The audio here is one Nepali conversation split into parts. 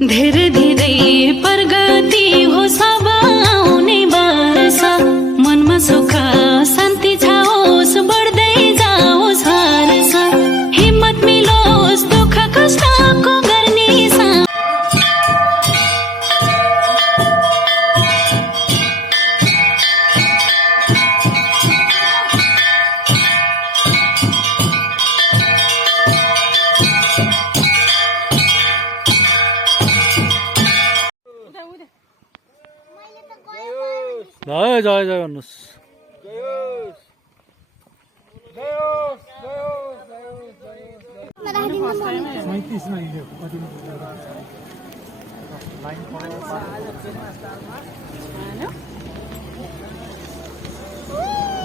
धेरै धेरै प्रगति हो सब आउने वर्ष मनमा सुख शान्ति छाओस् बढ्दै जाओस् हर्ष हिम्मत मिलोस् दुःख कष्टको गर्ने जय जय जय भन्नुहोस्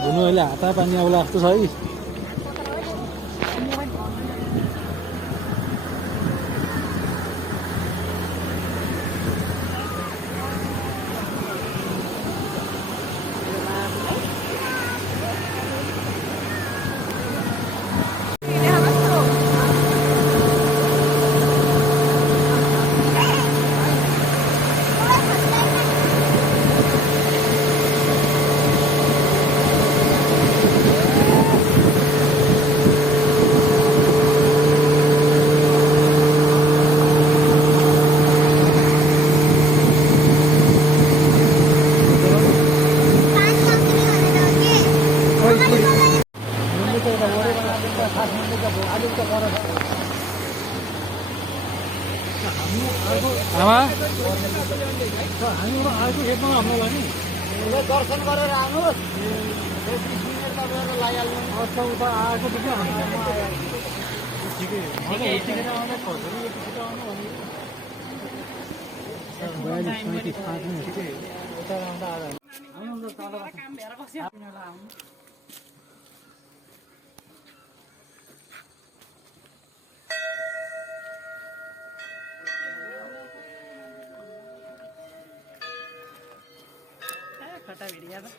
धुनु अहिले हाता पानी आउला जस्तो छ है आमा हामी अर्को खेतमा हाम्रो लागि दर्शन गरेर आउनुहोस् अच्छा उता आएको ठिकै Kata video apa?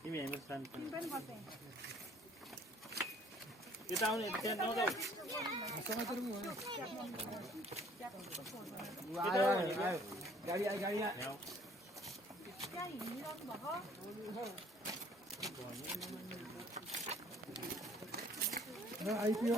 Ini yang besar. Kita tahu ni, kita tahu tahu. Gari. IPO